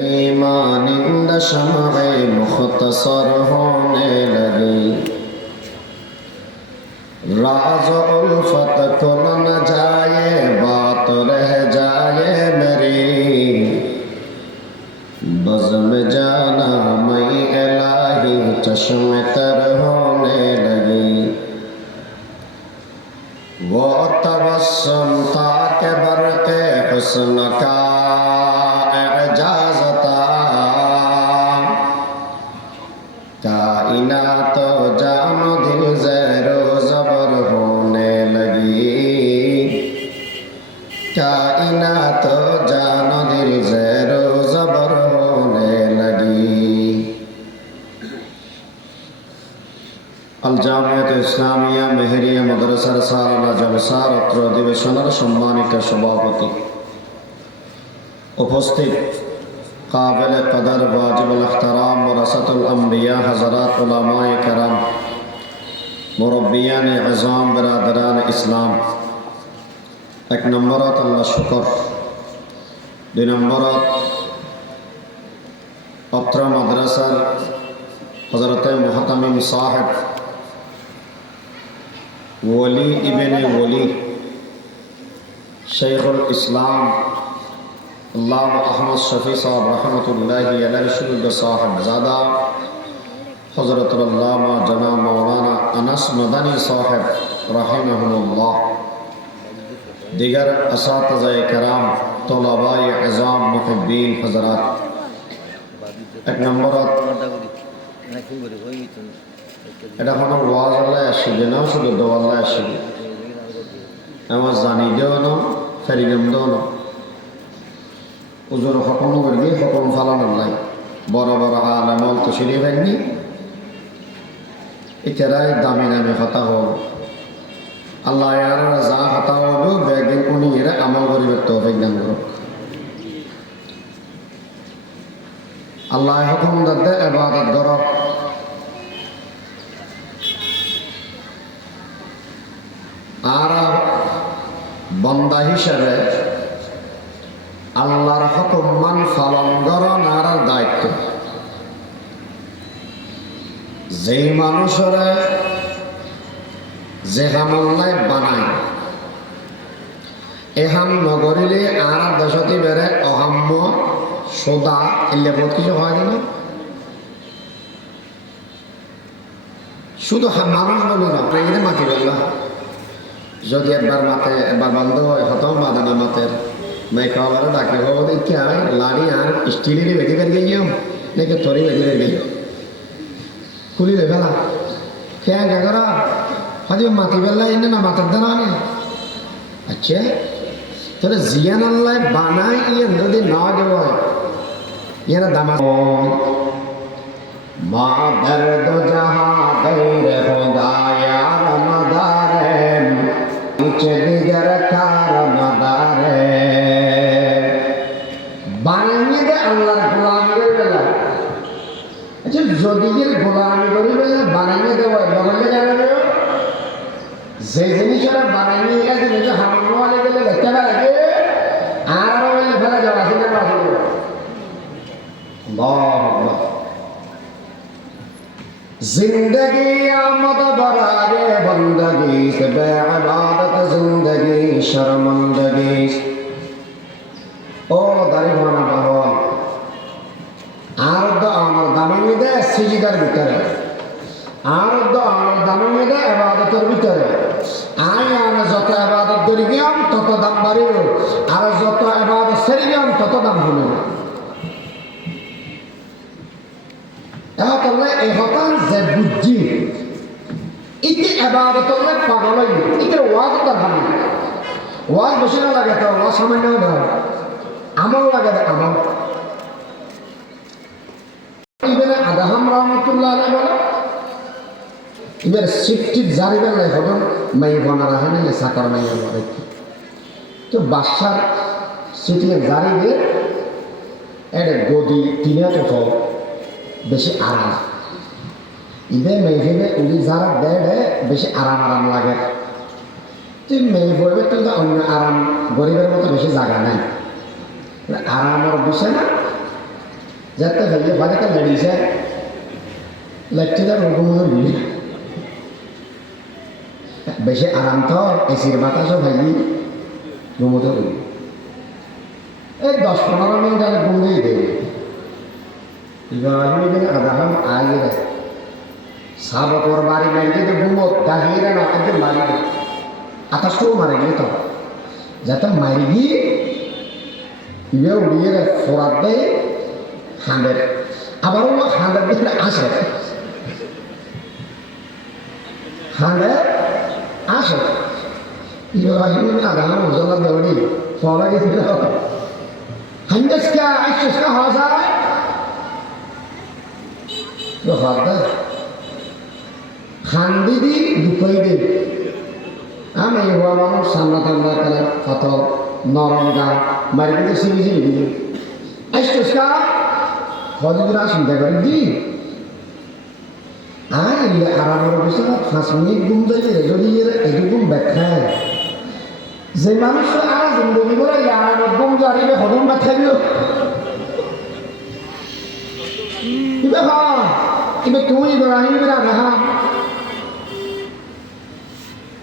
ईमानिंद शम्अ मुख्तसर होने लगी, राज उल्फत खुल न जाए, बात रह जाए मेरी, बज़्म जाना मई इलाही चश्म तर होने लगी। वो तबस्सुम था के बरक़े हुस्न का एजाज़ था, कायनात जानो दिल ज़ेरो ज़बर होने लगी, कायनात जानो दिल ज़ेरो ज़बर होने लगी। अल जामियात इस्लामिया मेहरिया मदरसार सालाना जलसार अत्र अधिवेशनेर सम्मानित सभापति उपस्थित काबिल कदर वाजिबुल एहतराम वरसतुल अंबिया हज़रात उलमाए करम मुरब्बियान इज़ाम बिरादरान इस्लाम, एक नंबरत अल्लाह शुक्र, दुई नंबरत अत्र मदरसार हज़रत मुहतमिम साहिब वली इब्ने वली शेखुल इस्लाम अल्लामा अहमद शफी साहब रहमतुल्लाहि अलैहि शुद्ध साहिब ज़ादा हज़रत अल्लामा जनाब मौलाना अनस मदनी साहिब रहमहुल्लाह, दिगर असातिज़ाए कराम, तलबाए इज़ाम, मुहिब्बीन हज़रात, एक नंबरत এটা কোনো ওয়াজ আল্লাহ আসিবে না, শুধু দোয়া আল্লাহ আসিবে। আমার জানি দেও না, ফেরিগম দেও না, ওজোর হকম করবি, হকম ফালান আল্লাহ। বড় বড় আলামল তো শরীফ হয়নি, এটারাই দামি দামি কথা হোক। আল্লাহ আর যা কথা হবো বেগিন উনি এরা আমল করিবে তৌফিক দান করুক। আল্লাহ হুকুম দে ইবাদত করো, আর বন্দা হিসেবে আল্লাহর হুকুম মান পালন করন আর দায়িত্ব। যেই মানুষরা যেহান আল্লাহ বানায় এহান নগরিলে আর দেশতি বেড়ে অহাম্য সোদা এলে বহুত কিছু হয় না। শুধু মানুষ বলে না, প্রেগনে মাতি বললা যদি একবার মাতে একবার বন্ধ হয় হতো মাদানা মাতের মেয়ে খাবার ডাকে হবো দেখি হয় লাড়ি আর স্টিলেরই বেঁধে বের গিয়ে নাকি তোরই বেঁধে বের গিয়ে খুলি রে ফেলা খেয়া কে করা হয়তো মাতি বেলা এনে না মাতার দানা আনে। আচ্ছা তাহলে জিয়ান আল্লাহ বানায় ইয়ে যদি না দেওয়া হয় ইয়ারা দামা মা দর্দ জাহা গৈর খোদায়া রমদারে নিচে দিগর কার মদারে বানাইয়ে দে আল্লাহর গোলামি করে বেলা। আচ্ছা যদি এর গোলামি করে বেলা বানাইয়ে দেওয়া বললে জানাবে যে জিনিসটা বানাইয়ে গেছে নিজে হামলাওয়ালে গেলে দেখতে লাগে আর বলে ফেলা যাওয়া আছে না বাসে আল্লাহ जिंदगी आमद बरागे बंदगी से बेइबादत जिंदगी शर्मंदगी। ओ दारिवाना बाबा आरद आमर दामी दे सिजदार ভিতরে आरद आमर दामी दे ইবাদতের ভিতরে আয় আনা যত ইবাদত করি গিয়াম তত দাম বাড়িব আর যত ইবাদত সেরে গিয়াম তত দাম কমবে। তাহলে এই হতান যে বুদ্ধি ইতি ইবাদত আল্লাহ পাগল হই ইতে ওয়াজ দরকার নেই। ওয়াজ বেশি না লাগে তো ওয়াজ সামান্য ধর আমল লাগে আমল। ইবনে আদহাম রাহমাতুল্লাহ আলাইহি বলে এবার সিফটি জারিবেন নাই হবে মাই বনা রাহানি সাকার নাই বলে তো বাদশার সিটি জারিবে এর গদি তিনে তো বেশি আরাম ইবে মেঘে উলি যারা দেয় বেশি আরাম আরাম লাগে। তুই মেয়ে বলবে তো অন্য আরাম গরিবের মতো বেশি জায়গা নাই, আরামের বিষয় না যাতে ভাইয়া ভাজাটা লড়িছে লাগছে তার রকম বেশি আরাম তো এসির বাতাসও ভাই ঘুমোতে করি এই 10-15 মিনিট আর ঘুম দিয়ে দেবে ইব্রাহিম আধা ঘন্টা আগে দেয় সাবকর বাড়ি ব্যাংকে তো ঘুমত দাহিয়ে না একদম বাড়ি আকাশটাও মারে গিয়ে তো যাতে মারি গিয়ে ইয়ে উড়িয়ে ফোরাত দেয় হাঁদের আবারও হাঁদের দিকে আসে হাঁদের আসে ইব্রাহিম আধা ঘন্টা মজলা দৌড়ি ফলা গেছিল হান্ডেসকা আইসকা হওয়া যায় তো হাত খান্দি দি দুপাই দি আমি হওয়া মানুষ সামনা টামনা কালে পাথর নরম গা মারি কিন্তু সিঁড়ি সিঁড়ি দিদি আইসকা হজগুলা চিন্তা করে দি আরামের পিছনে 5 মিনিট ঘুম যাইতে যদি এটুকুন ব্যাখ্যায় যে মানুষ আর জিন্দগি করে আরামের ঘুম জারিবে হদম ব্যাখ্যাবিও ইবে হ্যাঁ ইবে তুমি ইব্রাহিমের আধা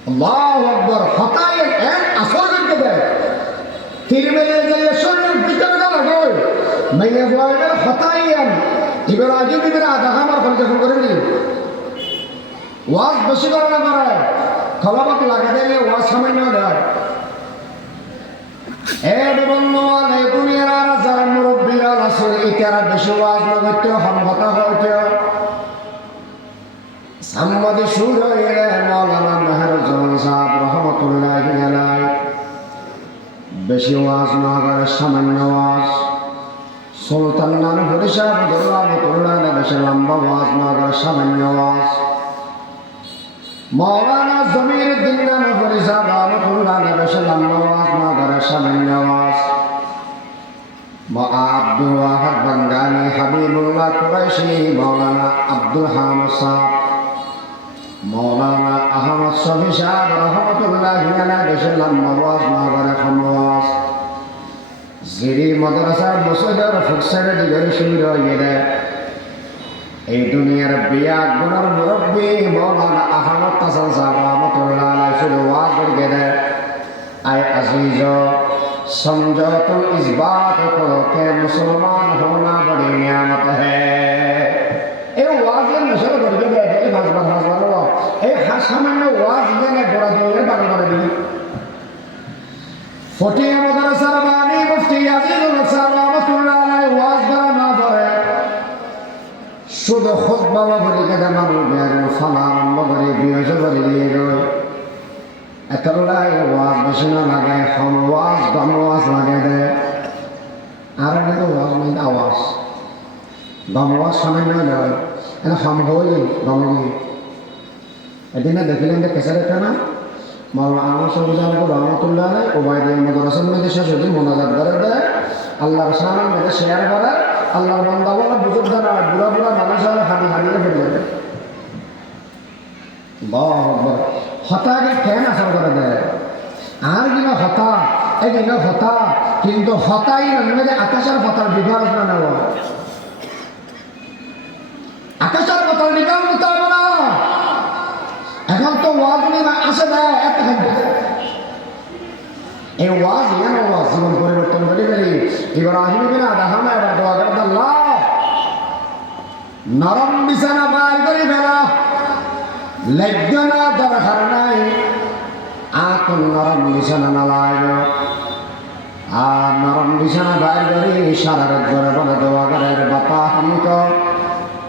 আল্লাহু আকবার হতায় এক আসর করতে দেয় তিরমিজি যে শরীর ভিতরে গেল গই মাইয়া বলেন হতায় ইব্রাহিমের আধা আমার ফল যখন করে নি ওয়াজ বেশি করে না করে খলাবাত লাগা দিলে ওয়াজ সামান্য দেয় এ বিভিন্ন আলে দুনিয়ার আর যারা মুরব্বীরা আছে এটারা বেশি ওয়াজ না করতে হনহতা হইতে সাম্মাদি সুর হইলে মাওলানা মেহেরুজ্জামান সাহেব রহমতুল্লাহি আলাইহি বেশি ওয়াজ না করে সামান্য ওয়াজ সুলতান নানপুরি সাহেব রহমতুল্লাহি আলাইহি বেশি লম্বা ওয়াজ না করে সামান্য ওয়াজ মৌলানা জমিরুদ্দিন নানপুরি সাহেব রহমতুল্লাহি আলাইহি বেশি লম্বা ওয়াজ না করে সামান্য ওয়াজ আব্দুল ওয়াহাব বাঙ্গালী হাবিবুল্লাহ কুরাইশি মৌলানা আব্দুল হামিদ সাহেব মৌলানা আহমদ শফি সাহেব রহমতুল্লাহি আলাইহি বেশি লম্বা ওয়াজ না করে কম ওয়াজ জিরি মাদ্রাসার মসজিদের ফুকসারে দিগরি শুরু হয়ে দেয় এই দুনিয়ার বিয়া গুণার মুরব্বী মৌলানা আহমদ হাসান সাহেব রহমতুল্লাহ আলাইহি শুধু ওয়াজ করে দেয় আয় আজিজ समझो तुम इस बात को कि मुसलमान होना बड़ी नियामत है ए वाज ये नशर करके दे दे भाज वाला ए सामान्य वाज ये ने बड़ा दुनिया बाकी कर दी फटी मदरसा रबानी मुफ्ती अजीजुल साहब रहमतुल्लाह अलैहि वाज करा ना करे শুধু খুতবা বলে কেন মানুষ বের ফালান বলে বিয়ে বলে দিয়ে গয় এতলাই ওয়াজ বেশি না লাগে হম ওয়াজ গম ওয়াজ লাগে দে আর কিন্তু ওয়াজ মানে আওয়াজ গম ওয়াজ সামান্য নয় এটা হম হই গম হই এদিনে দেখিলেন যে কেসার একটা না মাওলানা আহমদ শফি রহমতুল্লাহ আলাইহি ওবায়দুল মাদ্রাসার মধ্যে শেষ হতে মোনাজাত করে দেয় আল্লাহর সামনে মধ্যে শেয়ার করে আল্লাহর বান্দা বলে বুজুর্গ না বুড়া বুড়া মানুষ আর হানি হানিয়ে ফেলে যাবে বাহ হতাকে কেন আসর করে দেয় আর কিনা হতা এই কিনা হতা কিন্তু হতাই মানে আকাশের পাতার বিভাগ না নেব আকাশের পাতার বিভাগ নিতে হবে না এখন তো ওয়াজ নিয়ে আসে দেয় এত এই ওয়াজ ইয়ান ওয়াজ জীবন পরিবর্তন করে ফেলি ইব্রাহিম বিনা আদাহামা এবার দোয়া করে আল্লাহ নরম বিছানা বার করে ফেলা লজ্জনা দরকার নাই আতন নরম বিছানা না লাগে আর নরম বিছানা বাইর করে সারা রাত ধরে বলে দোয়া করে বাতা हमको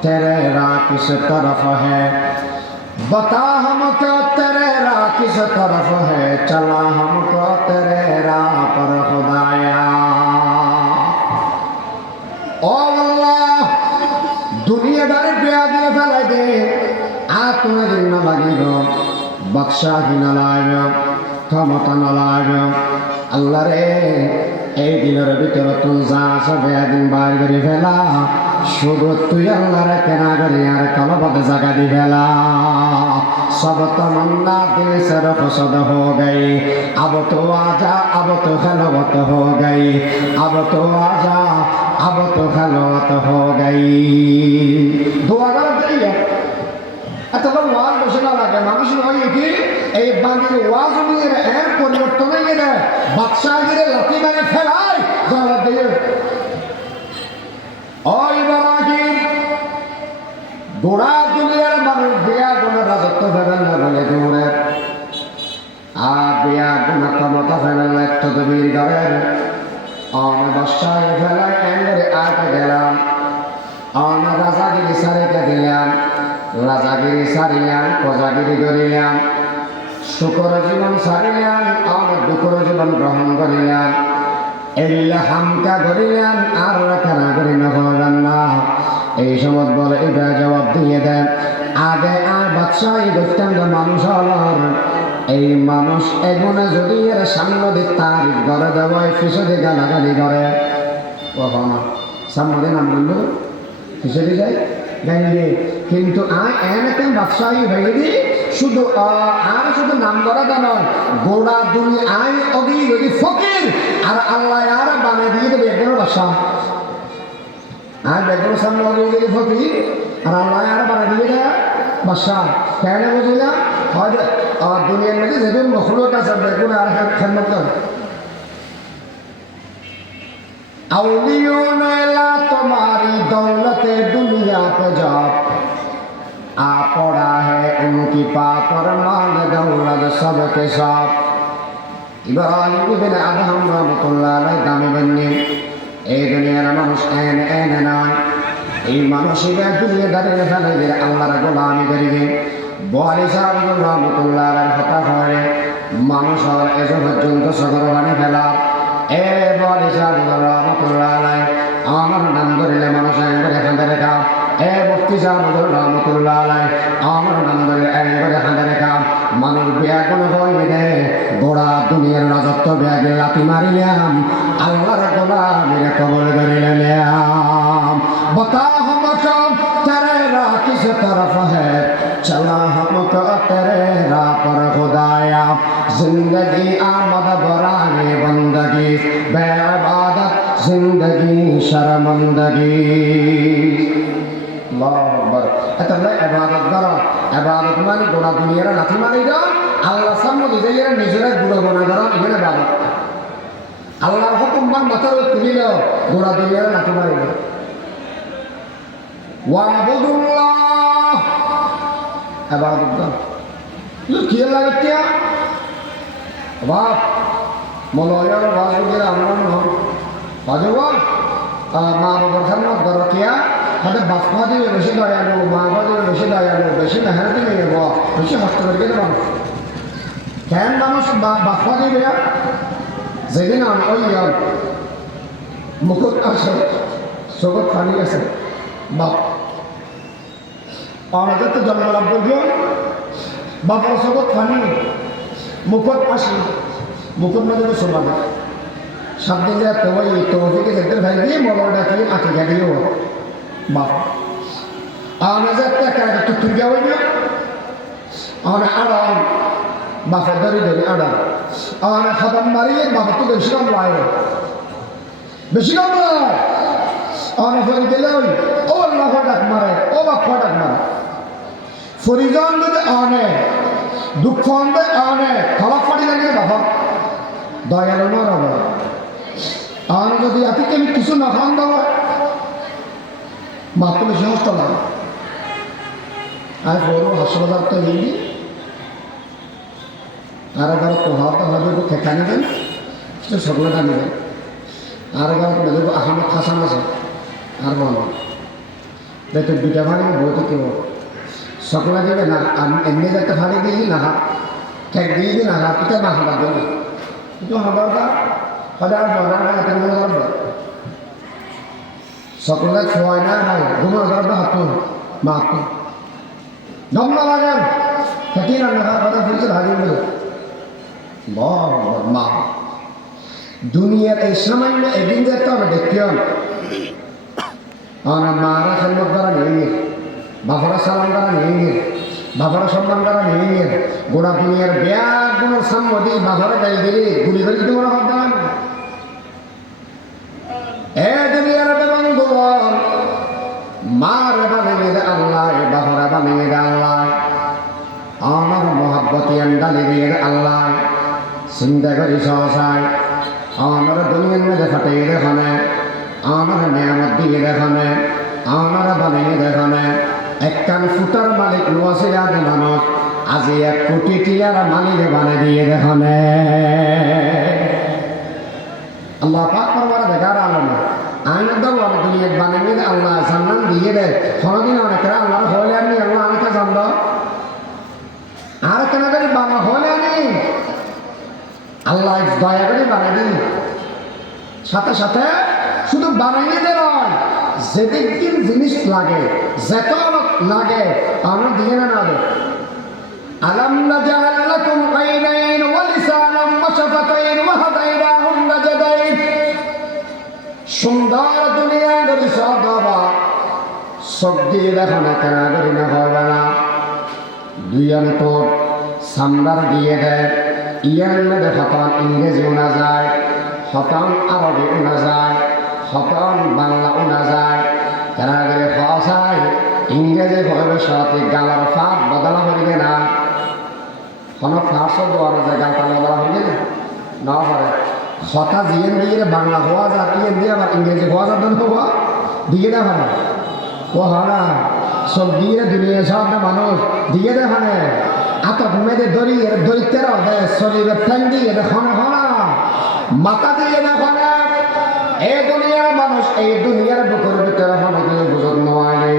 तेरे राह किस तरफ है बता हमको तेरे राह किस तरफ है चला हमको तेरे राह पर खुदाया ओ अल्लाह दुनियादारी बिया दिए फैला दे आत्मा दिन লাগিব বাদশাহী না লাগবে ক্ষমতা না লাগবে আল্লাহ রে এই দিনের ভিতরে তুই যা সবে একদিন বাইর করে ফেলা শুধু তুই আল্লাহ রে কেনা করি আর কলবতে জায়গা দি ফেলা सब तमन्ना दिल से रफसद हो गई अब तो आजा अब तो खलवत हो गई अब तो आजा अब तो खलवत हो गई দোয়া করতে এত বড় ওয়াজ বসে না লাগে মানুষ নয় কি এই বাঙালি ওয়াজ নিয়ে এর পরিবর্তন হয়ে যায় বাদশাহগিরে লাথি মেরে ফেলায় জবাব দিয়ে ওই বাবাজি গোড়া দুনিয়ার মানুষ বিয়া গুণের রাজত্ব ফেলেন না বলে দৌড়ে আর বিয়া গুণ ক্ষমতা ফেলেন একটু দবির করেন আমি বাদশাহী ফেলায় এঙ্গরে আগে গেলাম আমি রাজাগিরি সারিকে দিলাম রাজাগিরি সারিলাম প্রজাগিরি করিলাম শুকর জীবন সারিলাম আমার দুঃখর জীবন গ্রহণ করিলাম এল্লা হামকা করিলাম আর কেনা করি না করবেন না এই সময় বলে এটা জবাব দিয়ে দেন আগে আর বাদশাহী দেখতেন যে মানুষ হলার এই মানুষ এগুনে যদি এর সাংবাদিক তারিখ ঘরে দেওয়ায় ফিসে গালাগালি করে কখনো সাংবাদিক নাম বললো ফিসে যায় গাইলে কিন্তু এনেকে বাদশাহী হয়ে শুধু আর শুধু নাম করা নয় গোড়া দুই আয় অগি যদি ফকির আর আল্লাহ আর বানিয়ে দিয়ে দেবে এগুলো বাদশাহ আর বেগুন সামনে অগি যদি ফকির আর আল্লাহ আর বানিয়ে দিয়ে দেয় বাদশাহ কেন বুঝলাম হয়তো দুনিয়ার মধ্যে যেগুলো মখলুক আছে বেগুন আর খেদমত করে औलियों ने ला तुम्हारी दौलत दुनिया पे जाप आ पड़ा है उनकी पापर मान दौलत सबके साथ इब्राहिम इब्न अदहम रहमतुल्लाह अलैहि दामी बन्नी এই দুনিয়ার মানুষ এনে নয় এই মানুষের দুনিয়া দাঁড়িয়ে ফেলে যে আল্লাহর গোলামি করিবে বলি সাহেব রহমতুল্লাহ আলাইহি কথা হয় মানুষের এসব পর্যন্ত সগর বানি ফেলা এ বলি সাহেব রহমতুল্লাহ আলাইহি আমার নাম ধরিলে মানুষ এখান রেখা এ মুফতি সাহেব রহমতুল্লাহ আলাইহি আমার নাম ধরিলে এখান রেখা মানুষ বিয়া কোন হইবে গোড়া দুনিয়ার রাজত্ব ব্যাগে লাথি মারিলাম আল্লাহর গোলামির কবল করিলাম बता हमको तेरे राह किस तरफ है चला हमको तेरे राह पर खुदाया जिंदगी आमद बराए बंदगी बेइबादत जिंदगी शर्मंदगी अल्लाह अकबर এতলে ইবাদত করা ইবাদত মানে গোটা দুনিয়ার লাথি মারি দাও আল্লাহ সামনে নিজের নিজের গুণ গুণ করা এখানে ইবাদত আল্লাহর হুকুম মান মাথায় তুলিল গোটা দুনিয়ার লাথি মারি দাও ওয়াবুদুল্লাহ ইবাদত দাও কি লাগে কি বাপ মলয়ার বাজুদের আমরা নয় বাজুবা মা বাবার সামনে দরকিয়া হয়তো বাপমা দিবে বেশি দয়ালু মা বাবা দিবে বেশি দয়ালু বেশি মেহনতি নিয়ে যাব বেশি কষ্ট করে গেলে মানুষ কেন মানুষ বাপমা দিবে যেদিন ওই মুকুট আছে চোখত পানি আছে বাপ আমাদের তো জন্মলাভ করবে বাবার চোখত পানি মুকুট আসি মুকুট মধ্যে সমান 7 দিন যাতে ওই তৌফিকে যেতে ভাই দিয়ে মোবাইলটা কি আঁকি গাড়িও বাপ আমরা যাতে কাকে তুই যাওয়াই না আমরা আড়াল বাপের ধরে ধরে আড়াল আমরা খাবার মারিয়ে বাপের তো বেশি কম লাগে বেশি কম লাগে আমরা ফেরে গেলে ওই ও আল্লাহ ডাক মারে ও বাপ ডাক মারে ফরিজন যদি আনে দুঃখ আনবে আনে খাবার ফাটি লাগে বাবা দয়ালু না রব আর যদি আতিকে আমি কিছু না খান দেওয়া বাপ তো বেশি কষ্ট লাগে আর বড় হাসপাতাল তো নেই আর এবার পোহাতে হবে খেকা নেবেন সকলেটা নেবেন আর এবার মেজব আহমদ হাসান আছে আর বলো দেখো দুটা ভাড়ি বইতে কেউ সকলে দেবে না আমি এমনি একটা ভাড়ি দিয়ে না ঠেক দিয়ে দিই না এটা না হাবার দেবে কিন্তু হাবারটা সদায় বড় মনে করবে সকলে ছয় না নাই ঘুমো করবে হাত মা হাত দম না লাগান খেতে না কথা বলছে ভাগি বলে মা দুনিয়ার এই সামান্য একদিন যেতে হবে দেখিও আর মারা সম্মান করা নেই বাবারা সালাম করা নেই বাবারা সম্মান করা নেই গোড়া দুনিয়ার ব্যাগ গুলোর সামনে বাবারা গাই দিলে গুলি করে দিতে মনে হবে এ দুনিয়ার বন্ধু মার বানিয়ে দে আল্লাহ, বাহরা বানিয়ে দে আল্লাহ, আমার মোহাব্বতি আন্দালি দিয়ে দে আল্লাহ, চিন্তা করি সহসায় আমার দুনিয়ার মধ্যে ফাটিয়ে দেখানে, আমার নিয়ামত দিয়ে দেখানে, আমার বানিয়ে দেখানে একখান ফুটার মালিক নোয়াশিরা মানুষ আজি 1 কোটি টিয়ার মালিক বানিয়ে দিয়ে দেখানে। আল্লাহ পাক পরমারা দেখার আলম আইন দল দুনিয়া বানিয়ে দে আল্লাহ সম্মান দিয়ে দেয়। কোনদিন অনেকেরা আল্লাহ হলে আমি আল্লাহ আমাকে জানল আর কেন করে বাবা হলে আমি আল্লাহ দয়া করে বানিয়ে দিই, সাথে সাথে শুধু বানিয়ে দে নয়, যেদিন জিনিস লাগে যেত লাগে আমার দিয়ে না দে। আলাম নাজআল লাকুম আইনাইন ওয়া লিসানান ওয়া শাফাতাইন ওয়া হাদাইনাহুম নাজদাইন। সুন্দর দুনিয়া গরি সদবা সব দিয়ে দেখো না কেন করি না হবে না। দুই অন্তর সামদার দিয়ে দেয়, ইয়ার মধ্যে হতান ইংরেজি উনা যায়, হতান আরবি উনা যায়, হতান বাংলা উনা যায়, কেন করে ভাষায় ইংরেজি ভবিষ্যতে গালার ফাঁক বদলা করিবে না। কোনো ফাঁসও দেওয়ার যায় গালটা বদলা হইবে না পারে। হতা জিয়েন দিয়ে বাংলা হওয়া যায়, ইয়েন দিয়ে আবার ইংরেজি হওয়া যায় হওয়া দিয়ে দেয় মানে ও হরা সব দিয়ে দুনিয়া সব মানুষ দিয়ে দেয় মানে আতক মেয়েদের দড়িয়ে দরিদ্রের শরীরের ঠ্যাং দিয়ে দেখো না, মাথা দিয়ে দেখো না। এই দুনিয়ার মানুষ এই দুনিয়ার বুকের ভিতরে হলে দিয়ে বুঝত নয়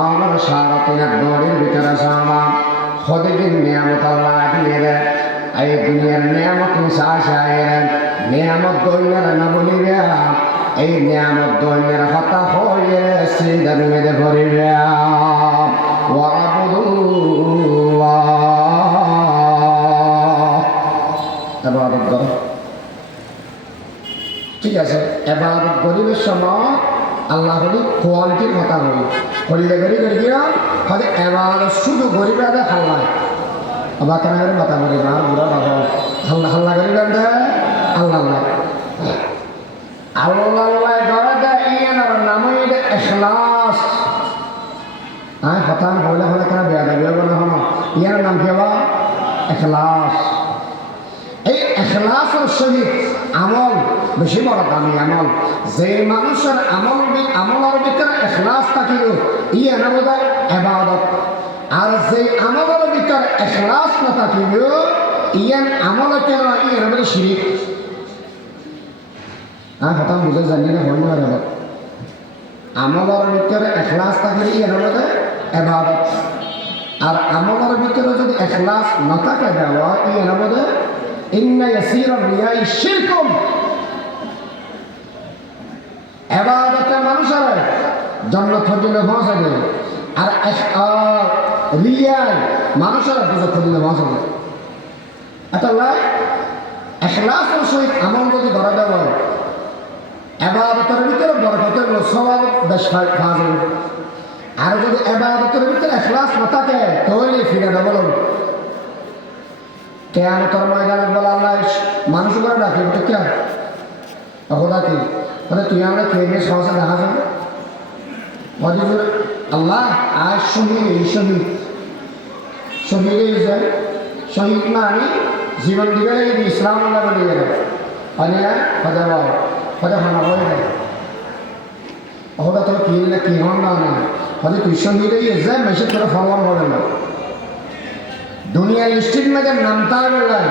আমার সারা তিনের দড়ির ভিতরে সারা হদিন নিয়ামত আল্লাহ দিয়ে দেয়। এই দুনিয়ার নিয়ামত মিশাশায়ের নিয়ামত দৈন্যের না বলিবে, এই নিয়ামত দৈন্যের হতা হয়ে সিদার মেদে ভরিবে। এবাদত করো, ঠিক আছে। এবাদত গরিবের সময় আল্লাহ হলি কোয়ালিটির কথা বলি হলিলে গরি করে দিলাম হয়তো এবাদত শুধু গরিবে আদে হাল্লায় আবার কেন করে মাথা মরি না বুড়া বাবা হাল্লা হাল্লা করি বেঁধে আল্লাহ আল্লাহ আল্লাহ ধরে দেয় ইয়ার নামই এখলাস। হ্যাঁ হতান হলে হলে কেন বেয়া দেবে না হন ইয়ার নাম কি হবা এখলাস। এই এখলাসের সহিত আমল বেশি বড় দামি আমল। যে মানুষের আমলের ভিতরে এখলাস থাকিল ইয়ে না বোধ এবাদত, আর যে আমলের ভিতরে এখলাস না থাকিল ইয়ান আমল কেন ইয়ে বলে শিরিক। হ্যাঁ হতাম বুঝে জানি না হল না আমলের ভিতরে এখলাস থাকিলে ইয়ে না বোধ এবাদত, আর আমলের ভিতরে যদি এখলাস না থাকে দেওয়া ইয়ে না বোধ ইন্না ইয়াসীরা রিয়াই শিরকুম। এবাদতে মানুষের জান্নাত পর্যন্ত পৌঁছাবে, আর রিয়াই মানুষের দুজক পর্যন্ত পৌঁছাবে। এটা এখলাসের সহিত আমল যদি ধরা দেওয়া হয় এবাদতের ভিতরে বরকতের সওয়াব বেশ পাওয়া যাবে। আর যদি এবাদতের ভিতরে এখলাস না থাকে তাহলে ফিরে দেবো কেয়ামতের ময়দানে বলে আল্লাহ মানুষ করে ডাকি তো কে খোদা কি বলে তুই আমরা খেয়ে গিয়ে সহজে দেখা যাবে আল্লাহ আজ শহীদ যায় শহীদ মানে জীবন দিবে যদি ইসলাম বলে গেলে হজা হজা হানা হয়ে যায় ওটা তোর কি না কি হন না হজে তুই শহীদ যায় মেসে তোরা ফলন হবে না। দুনিয়ার লিস্টির মধ্যে নামতা বেলায়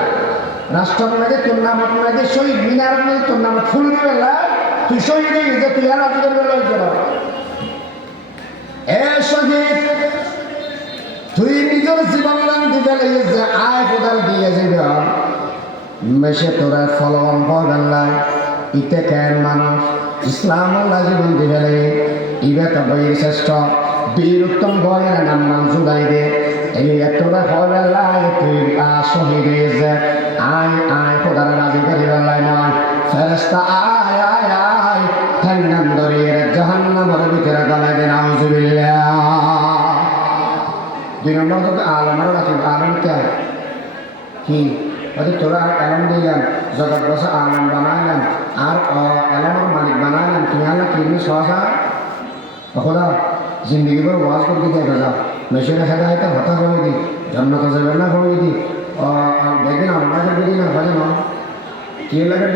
রাষ্ট্রের মধ্যে তোর নাম আপনাদের শহীদ মিনার মধ্যে তোর নাম ফুল বেলায় তুই শহীদ হয়ে গেছে তুই আর আপনাদের বেলায় কর এ শহীদ তুই নিজের জীবন দান দিতে লেগেছে আয় কোদাল দিয়ে যাবে মেসে তোরা ফলন বেলায় ইতে কেন মানুষ ইসলাম জীবন দিবে লাগে ইবে তো বইয়ের শ্রেষ্ঠ বীর উত্তম গয়ের নাম নাম জুড়াই দে এই তোরা হবেলায় তুই শহীদ হয়েছে আয় আয় খোদার রাজি করি বেলায় নয় ফেরেস্তা আয় আয় আয় ঠ্যাঙ্গান দরিয়ে জাহান্নামের ভিতরে গলায় দেন আউযুবিল্লাহ। 2 নম্বর তো আলমের রাখি আলম কে কি হয়তো তোরা এলম দিলাম জগৎ বসে আলম বানাইলাম আর এলমের মালিক বানাইলাম তুমি আল্লাহ কিনে সহসা খোদা জিন্দগি করে ওয়াজ করতে দেখা যা মেশিনে খেলা হয়তো হতা করে দিই জন্মত যাবে না করে দিই দেখবেন আপনাকে দিদি না হয় না কি লাগে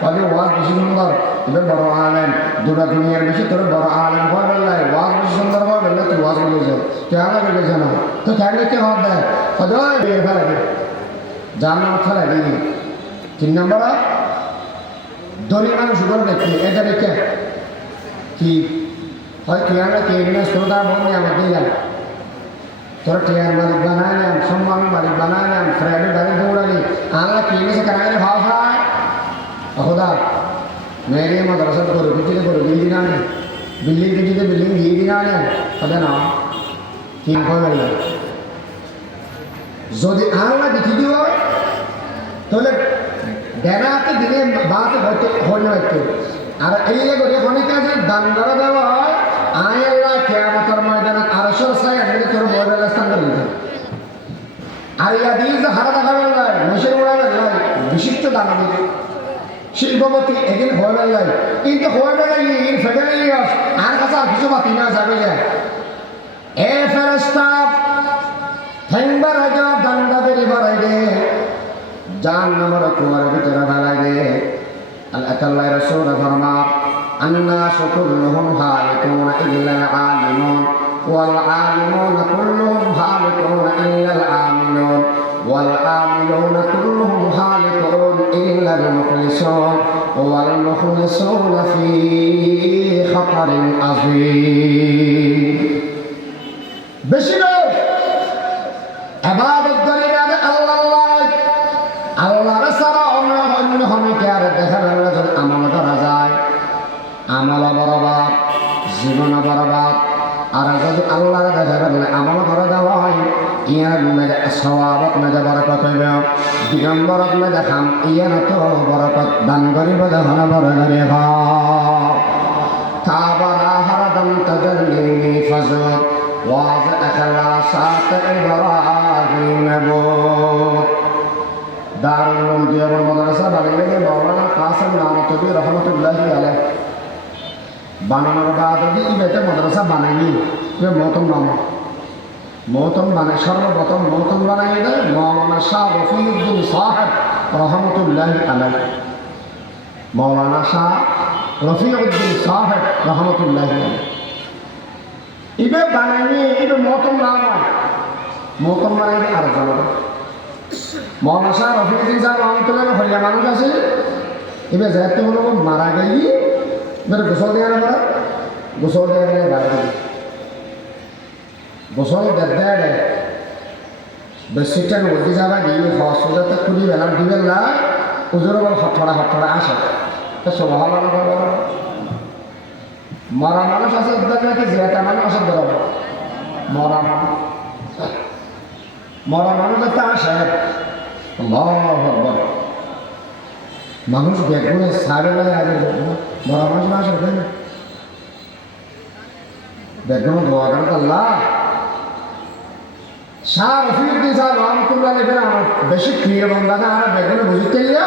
তাহলে ওয়াজ বেশি সুন্দর এবার বড় আলেম দুটা দুনিয়ার বেশি তোর বড় আলেম হয় বেলায় ওয়াজ বেশি সুন্দর হয় বেলা তুই ওয়াজ করে যাও কেন লেগেছে না তো থাকলে কে হওয়ার দেয় ফেলে যার নাম ফেলে দিই 3 নম্বর ধনী মানুষ উপর দেখি এটা দেখে কি হয় ক্রিয়াটা কে বিনা শ্রোতা বললে আমার দিলাম তোরা ক্রিয়ার মালিক বানাইলাম সম্মান মালিক বানাইলাম ফ্রেডের গাড়ি দৌড়ালি আল্লাহ কি এনেছে কেন ভাব হয় খোদা মেরে মাদ্রাসা করে পিছিয়ে করে বিল্ডিং আনে বিল্ডিং পিছিয়ে বিল্ডিং দিয়ে দিন আনে হবে না কি হবে না যদি আল্লাহ দিতে দিব তাহলে দেনাতে দিনে বাতে হতে হয় না একটু আর এই করে অনেক কাজে দান করা দেওয়া হয় আয় আল্লাহ কিয়ামতের ময়দানে আরশের ছায়া থেকে তোর বড় স্থান করে দিতে আর ইয়া দিল যে হারা দেখাবেন না মেশিন উড়াবেন না বিশিষ্ট দান দিতে শিল্পপতি এগিয়ে হয়ে বেড়াই কিন্তু হয়ে বেড়াই ফেটে আর কাছে আর কিছু বাতি না যাবে যায় এ ফেরেশতা ঠেংবার আগে ডান্ডা বেরি বাড়াই দে জাহান্নামের কুয়ার ভিতরে ফেলাই দে আল্লাহ রাসূল ফরমা আন্নাসু কুল্লুহুম হালিকুনা ইল্লাল আলিমুন ওয়াল আলিমুনা কুল্লুহুম হালিকুনা ইল্লাল আমিলুন ওয়াল আমিলুনা কুল্লুহুম হালিকুন ইল্লাল মুখলিসুন ওয়াল মুখলিসুনা ফি খাতারিন আযীম বেশি লোক ইবাদত করে আল্লাহর ছাড়া অন্য হমিকে আর দেখা গেল যদি আমল করা যায় আমল বরবাদ জীবন বরবাদ আর যদি আল্লাহর দেখা গেলে আমল করে দেওয়া হয় ইয়ার সওয়াবত মেজে বরকত হইব 2 নম্বরত মে দেখাম ইয়ার তো বরকত দান করিব দেখানো বড় করে কাবারা হারাদাম তাজাল্লি ফজর ওয়াজ আখলাসাত ইব্রাহিম নবুত দারুল উলুম দেওবন্দ মাদ্রাসা বানাইলে মাওলানা কাসেম নানতবী রহমাতুল্লাহি আলাইহি বানানোর বাদ দিয়ে ইবেতে মাদ্রাসা বানাইনি মহতম বানায় সর্বপ্রথম মহতম বানাই দেয় মাওলানা শাহ রফিউদ্দিন সাহেব রহমাতুল্লাহি আলাইহি মাওলানা শাহ রফিউদ্দিন সাহেব রহমাতুল্লাহি আলাইহি ইবে বানাইনি ইবে মহতম নাম হয় মহতম বানাই আর জানো মৌলানা শাহ রফিউদ্দিন সাহেব রহমতুল্লাহ হরিয়া মানুষ আছে এবার যাতে হলো মারা গেলি এবার গোসল দেওয়া না গোসল দেওয়া গেলে বাইরে গোসল দেয় বেশিটা নদী যাবা গিয়ে হসপিটালতে খুলি বেলার দিবেন না উজোর বল হঠড়া আসে তো স্বভাব মরা মানুষ আছে নাকি জিয়াটা মানুষ আছে ধরব মরা মানুষ একটা আসে মানুষ দেখবো সারে আগে মরা মানুষ না আসে দেখবো দোয়া করেন আল্লাহ শাহ রফিউদ্দিন সাহেব রহমতুল্লাহ লেখেন আমার বেশি প্রিয় বন্ধা না আর বেগুনে বুঝতে গেলে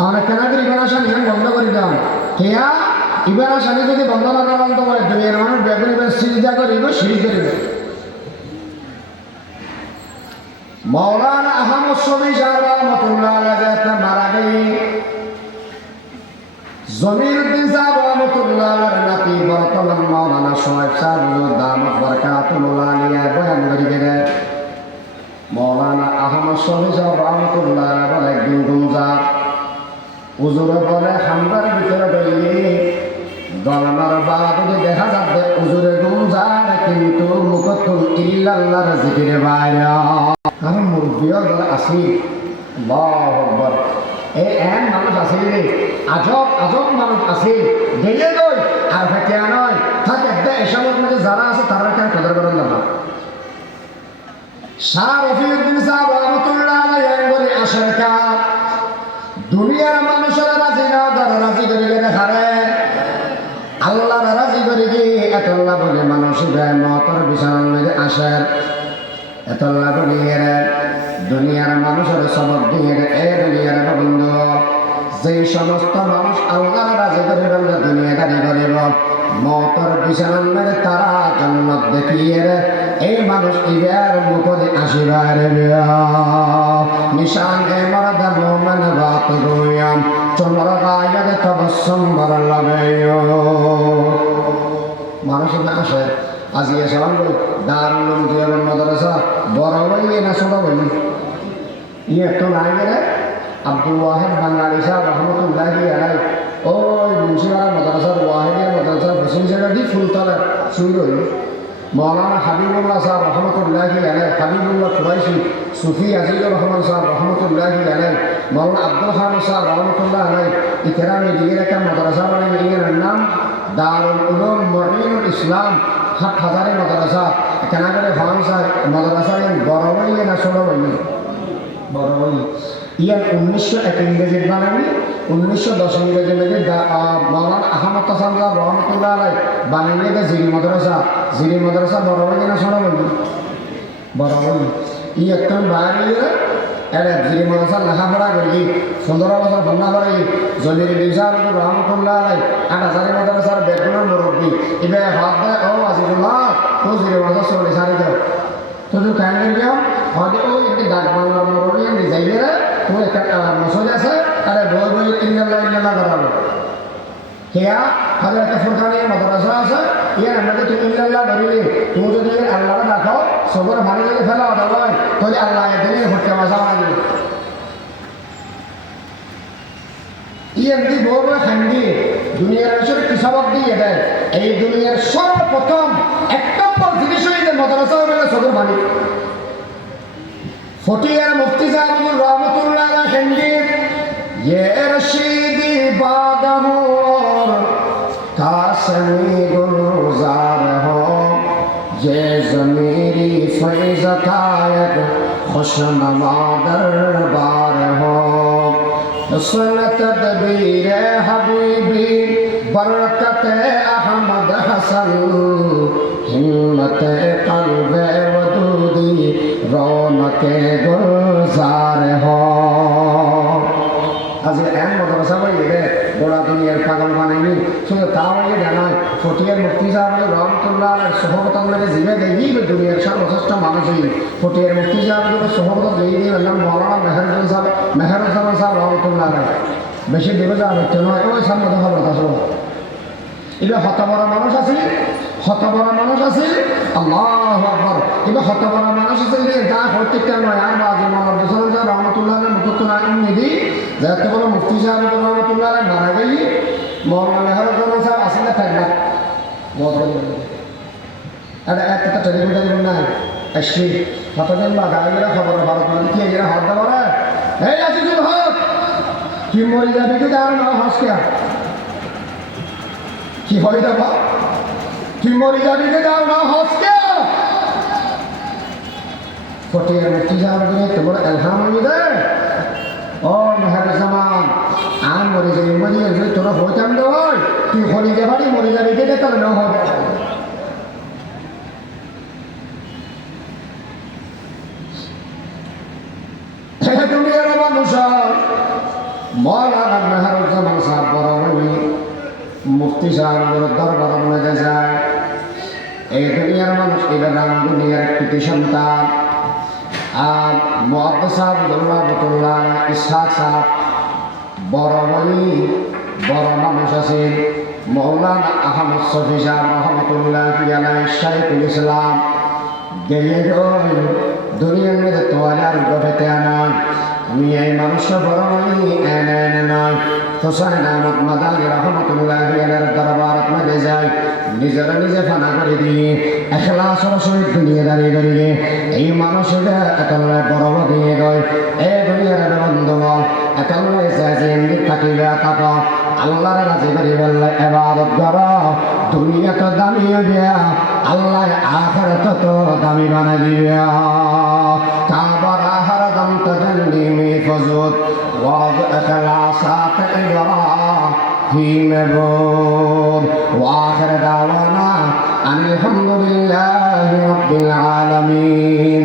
আমার কেনা করে ইবান আসা নিয়ম বন্ধ করে দাম কেয়া ইবান আসানি যদি বন্ধ না করা বন্ধ করে দুনিয়ার মানুষ বেগুন ইবার সিজা করিব সিঁড়ি করিব মৌলানা আহমদ শফি সাহেব রহমতুল্লাহ আলাইহি মারা গেলে জমিরউদ্দিন সাহেব রহমতুল্লাহ আলাইহি নাতি বর্তমান মৌলানা সোহেব সাহেব দামাত বরকাতুল্লাহ আলাইহি বয়ান করে গেলেন মৌলানা আহমদ শফি সাহেব রহমতুল্লাহ আলাইহি বলে একদিন গুমজা হুজুরে বলে হামদার ভিতরে গেলে দলমার বাদে দেখা যাবে হুজুরে গুমজার কিন্তু মুখতুল ইল্লাল্লাহর জিকিরে বাইরা আর মুরব্বিও আসি আল্লাহু আকবার এই এন মানুষ আসিল রে আজব মানুষ আসিল গেলে নয় আর থাকে নয় থাকে এসবের মধ্যে যারা আছে তারা কেন কদর করেন না শাহ রফিউদ্দিন সাহেব রহমতুল্লাহ আলাইহি বলে আশরকা দুনিয়ার মানুষের রাজি না যারা রাজি করিলে দেখারে আল্লাহর রাজি করি কি এতল্লা বলে মানুষ মতর বিছানার মধ্যে আসেন এতল্লা বলি দুনিয়ার মানুষের সবক দিয়ে এ দুনিয়ার বন্ধু যে সমস্ত মানুষ আল্লাহ রাজি করিবেন দুনিয়াদারি করিব মতর বিছানার মেরে তারা জন্নত দেখিয়ে এই মানুষ ইবার মুখে আসিবার নিশান এ মরদ মোমেন বাত গোয়াম চমর গায়দ তবসম বর লাগে মানুষ না আসে আজি এসব দারুল উলুম মাদ্রাসা বড় বই না ছোট বই ইয়ে তো নাই রে আব্দুল ওয়াহিদ বাঙালি সাহেব রহমতুল্লাহি আলাই ওই মুন্সিপাড়া মাদ্রাসার ওয়াহিদিয়া মাদ্রাসার হোসেন সেক্রেটারি ফুলতলা শুরু হইল মৌলানা হাবিবুল্লাহ সাহেব রহমতুল্লাহি আলাই হাবিবুল্লাহ কুরাইশি সুফি আজিজুর রহমান সাহেব রহমতুল্লাহি আলাই মৌলানা আব্দুল খান সাহেব রহমতুল্লাহ আলাই ইতেরা মিডিয়ার একটা মাদ্রাসা বানাই এর নাম দারুল উলুম মুঈনুল ইসলাম হাট হাজারে মাদ্রাসা কেনা করে ভান সাহেব মাদ্রাসা বড় বই না ছোট বই বড় বই ইয়ার 1901 ইংরেজির বানানি 1910 ইংরেজি লেগে মৌলানা আহমদ হাসান সাহেব রহমতুল্লাহ আলাই বানাইলে জিরি মাদ্রাসা বড় বই না ছোট বই বড় বই ই একটা বাইরে এটা জিরি মাদ্রাসা লেখাপড়া করি 15 বছর বন্যা করে জমির বিশাল রহমতুল্লাহ আলাই 8,000 মাদ্রাসার বেতনের মুরব্বী এবার হাত দেয় ও আজিজুল্লাহ তো জিরি মাদ্রাসা চলে সারি দাও তো তুই কেন গেল হয়তো ওই একটি ডাক বাংলার মুরব্বী যাইবে তো একটা মসজিদ আছে আরে বই বই ইল্লাল্লাহ করাবো হিয়া হয়তো একটা ফুরকানি মাদ্রাসা আছে ইয়ার আমাদের তুমি ইল্লাল্লাহ ধরিলে তুমি যদি আল্লাহকে ডাকো সবর ভালো যদি ফেলা হয় তাহলে আল্লাহ এদিনে হত্যা মাসা মাগবে এমনি বই বই খান্দি দুনিয়ার বিষয়ে কি সবক দিয়ে দেয় এই দুনিয়ার সর্বপ্রথম 1 নম্বর জিনিস হইলে মাদ্রাসা হইলে সবর ভালো ফটিয়ার মুফতি সাহেব রহমতুল্লাহ আলাইহি খান্দি ये रशीदी बागमोर कासमी गुलजार हो ये ज़मीरी फैज़ कायक खुशनमा दरबार हो सुन तदबीर हबीबी बरकत अहमद हसन हिम्मत क़ल्ब वदूदी रौनक गुलजार हो আজকে এমন মাদ্রাসা বই রে গোড়া দুনিয়ার পাগল বানাইনি শুধু তা বলে জানায় ফটিয়ার মুফতি সাহেব রহমতুল্লাহ সহবতান মেরে জিবে দেখি দুনিয়ার সর্বশ্রেষ্ঠ মানুষই ফটিয়ার মুফতি সাহেব সহবত দিয়ে দিয়ে বললাম মৌলানা মেহরুজ্জামান সাহেব রহমতুল্লাহ বেশি দূরে যাওয়া হচ্ছে নয় ওই সামনে খবর আসলো এবার হতবড় মানুষ আছে আল্লাহু আকবার এবার হতবড় মানুষ আছে যা প্রত্যেকটা নয় আর বাজে মাওলানা হোসেন সাহেব রহমতুল্লাহ মুকুতুনা নিদি যাতে বলো মুফতি সাহেব রহমতুল্লাহ মারা গই মৌলানা মেহরুজ্জামান সাহেব আসলে থাকবে এটা একটা টেলিভিশন নাই আসি হতজন বা গাড়িরা খবর ভারত মানে কি এরা হত দেবরে এই আজিজুল হক কি মরি যাবে কি আর না হসকে কি হয়ে যাবা তুই মরি যাবি কে যাও না হসকে ফটিয়ার মুফতি সাহেব তোমার এলহাম হয়ে যায় ও মেহরুজ্জামান আর মরে যাই মরি তোরা হইতাম দে হয় তুই হলি যাবারি মরে যাবি কে তাহলে না হবে দুনিয়ার মানুষ মৌলানা মেহরুজ্জামান সাহেব বড় হই মুফতি সাহেবের দরবার মধ্যে যায় এই দুনিয়ার মানুষ এবার নাম দুনিয়ার কৃতি সন্তান আর মুহাদ্দিস সাহেব রহমাতুল্লাহ ইসহাক সাহেব বড় বলি বড় মানুষ আছেন মৌলানা আহমদ শফি সাহেব রহমতুল্লাহ আলাইহি শাইখুল ইসলাম গেলে দুনিয়ার মধ্যে তোয়ালার গভেতে আনায় আমি এই মানুষের বড় বলি এনে নয় হোসেন আহমদ মাদানী রহমতুল্লাহ আলাইহির দরবারত মধ্যে যায় নিজেরা নিজে ফানা করে দিয়ে এখলাসের সহিত দুনিয়াদারি করিয়ে এই মানুষকে এতলে বড় দিয়ে গয় এ দুনিয়ার বন্ধুগণ এতলে যে থাকিবে থাক আল্লাহর রাজি করি বললে ইবাদত কর দুনিয়া তো দামি দিয়া আল্লাহ আখিরাত তো দামি বানাই দিবে কাবার আহার দম তজন্নি মি ফজুদ ওয়াজ ইখলাসাত ইব্রাহিম বুদ ওয়াখির দাওয়ানা আলহামদুলিল্লাহি রাব্বিল আলামিন।